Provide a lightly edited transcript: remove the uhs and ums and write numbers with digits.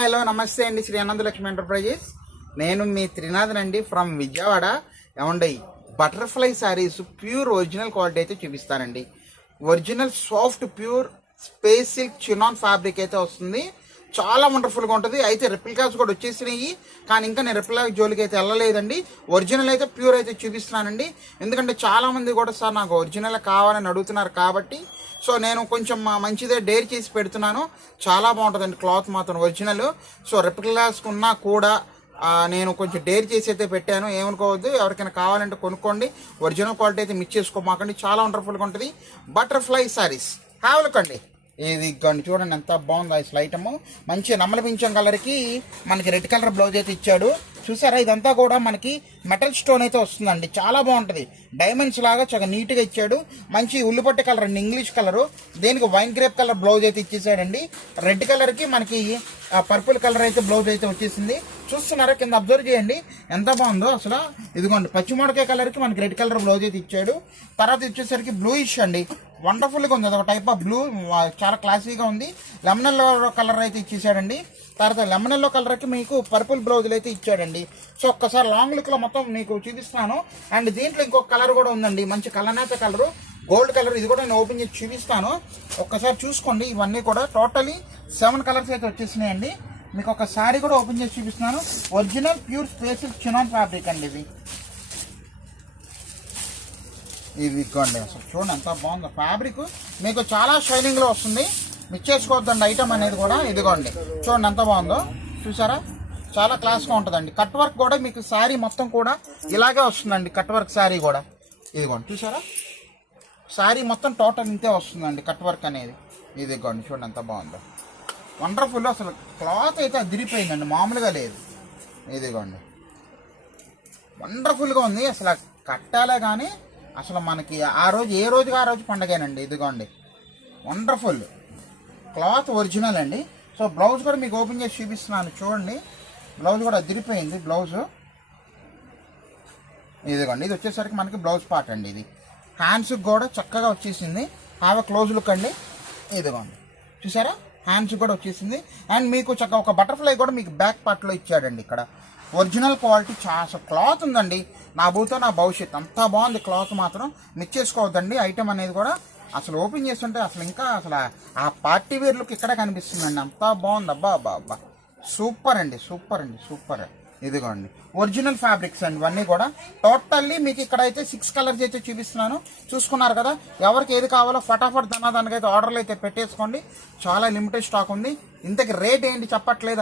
Hello నమస్తే అండి, Shri Ananthalakshmi enterprises. నేను మీ త్రినాథన్ అండి ఫ్రమ్ విజయవాడ. ఏమండి, butterfly saris pure original quality అయితే చూపిస్తానండి. Original soft pure space silk chinon fabric అయితే వస్తుంది. చాలా వండర్ఫుల్గా ఉంటుంది. అయితే రెప్లికాస్ కూడా వచ్చేసినాయి, కానీ ఇంకా నేను రెప్లికా జోలికి అయితే వెళ్ళలేదండి. ఒరిజినల్ అయితే ప్యూర్ అయితే చూపిస్తున్నానండి. ఎందుకంటే చాలామంది కూడా సార్ నాకు ఒరిజినల్ కావాలని అడుగుతున్నారు కాబట్టి సో నేను కొంచెం మంచిదే డేర్ చేసి పెడుతున్నాను. చాలా బాగుంటుందండి క్లాత్ మాత్రం ఒరిజినల్. సో రెప్లికాస్ ఉన్నా కూడా నేను కొంచెం డేర్ చేసి అయితే పెట్టాను, ఏమనుకోవద్దు. ఎవరికైనా కావాలంటే కొనుక్కోండి. ఒరిజినల్ క్వాలిటీ అయితే మిక్స్ చేసుకోమాకండి, చాలా వండర్ఫుల్గా ఉంటుంది. బటర్ఫ్లై శారీస్ హ్యావ్ లుక్ అండి. ఇది చూడండి ఎంత బాగుంది అసలు ఐటమ్. మంచి నమ్మల పింఛం కలర్కి మనకి రెడ్ కలర్ బ్లౌజ్ అయితే ఇచ్చాడు. చూసారా, ఇదంతా కూడా మనకి మెటల్ స్టోన్ అయితే వస్తుందండి. చాలా బాగుంటుంది. డైమండ్స్ లాగా చాలా నీట్గా ఇచ్చాడు. మంచి ఉల్లిపట్టి కలర్ అండి, ఇంగ్లీష్ కలరు. దేనికి వైన్ గ్రేప్ కలర్ బ్లౌజ్ అయితే ఇచ్చేసాడండి. రెడ్ కలర్కి మనకి పర్పుల్ కలర్ అయితే బ్లౌజ్ అయితే వచ్చేసింది. చూస్తున్నారా, కింద అబ్జర్వ్ చేయండి ఎంత బాగుందో అసలు. ఇదిగోండి పచ్చిమిరపకాయ కలర్కి మనకి రెడ్ కలర్ బ్లౌజ్ అయితే ఇచ్చాడు. తర్వాత వచ్చేసరికి బ్లూ ఇష్ అండి, వండర్ఫుల్గా ఉంది. అదొక టైప్ ఆఫ్ బ్లూ, చాలా క్లాసీగా ఉంది. లెమన్ కలర్ అయితే ఇచ్చేసాడండి. తర్వాత లెమన్ ఎల్లో కలర్కి మీకు పర్పుల్ బ్లౌజులు అయితే ఇచ్చాడండి. సో ఒక్కసారి లాంగ్ లుక్లో మొత్తం మీకు చూపిస్తాను. అండ్ దీంట్లో ఇంకొక కలర్ కూడా ఉందండి, మంచి కలనేత కలరు, గోల్డ్ కలర్. ఇది కూడా నేను ఓపెన్ చేసి చూపిస్తాను, ఒక్కసారి చూసుకోండి. ఇవన్నీ కూడా టోటలీ 7 కలర్స్ అయితే వచ్చేసినాయండి. మీకు ఒక శారీ కూడా ఓపెన్ చేసి చూపిస్తున్నాను. Original pure space chinon fabric అండి ఇది. ఇదిగోండి అసలు చూడండి ఎంత బాగుందో ఫ్యాబ్రిక్. మీకు చాలా షైనింగ్లో వస్తుంది, మిక్స్ చేసుకోవద్దండి ఐటమ్ అనేది కూడా. ఇదిగోండి చూడండి ఎంత బాగుందో, చూసారా, చాలా క్లాస్గా ఉంటుందండి. కట్ వర్క్ కూడా మీకు శారీ మొత్తం కూడా ఇలాగే వస్తుందండి. కట్ వర్క్ శారీ కూడా ఇదిగోండి, చూసారా, శారీ మొత్తం టోటల్ ఇంతే వస్తుందండి కట్ వర్క్ అనేది. ఇదిగోండి చూడండి ఎంత బాగుందో, వండర్ఫుల్. అసలు క్లాత్ అయితే అదిరిపోయిందండి, మామూలుగా లేదు. ఇదిగోండి వండర్ఫుల్గా ఉంది. అసలు కట్టాలే కానీ అసలు మనకి ఆ రోజు ఏ రోజుగా ఆ రోజు పండగేనండి. ఇదిగోండి వండర్ఫుల్ క్లాత్ ఒరిజినల్ అండి. సో బ్లౌజ్ కూడా మీకు ఓపెన్ చేసి చూపిస్తున్నాను చూడండి. బ్లౌజ్ కూడా అదిరిపోయింది బ్లౌజు. ఇదిగోండి, ఇది వచ్చేసరికి మనకి బ్లౌజ్ పార్ట్ అండి. ఇది హ్యాండ్స్కి కూడా చక్కగా వచ్చేసింది. హ్యావ్ ఎ క్లోజ్ లుక్ అండి. ఇదిగోండి చూసారా, హ్యాండ్స్ కూడా వచ్చేసింది. అండ్ మీకు చక్కగా ఒక బటర్ఫ్లై కూడా మీకు బ్యాక్ పార్ట్లో ఇచ్చాడండి. ఇక్కడ ఒరిజినల్ క్వాలిటీ చాలా క్లాత్ ఉందండి. నా భూతో నా భవిష్యత్, అంతా బాగుంది క్లాత్ మాత్రం. మిక్స్ చేసుకోవద్దండి ఐటమ్ అనేది కూడా. అసలు ఓపెన్ చేస్తుంటే అసలు ఇంకా అసలు ఆ పార్టీ వేర్ లుక్ ఇక్కడ కనిపిస్తుందండి. అంతా బాగుంది. అబ్బా అబ్బా అబ్బా, సూపర్ అండి, సూపర్ అండి, సూపర్. ఇదిగోండి ఒరిజినల్ ఫ్యాబ్రిక్స్ అండి ఇవన్నీ కూడా. టోటల్లీ మీకు ఇక్కడ అయితే 6 కలర్స్ అయితే చూపిస్తున్నాను. చూసుకున్నారు కదా, ఎవరికి ఏది కావాలో ఫటాఫట్ దానికైతే ఆర్డర్లు అయితే పెట్టేసుకోండి. చాలా లిమిటెడ్ స్టాక్ ఉంది. ఇంతకి రేట్ ఏంటి చెప్పట్లేదు.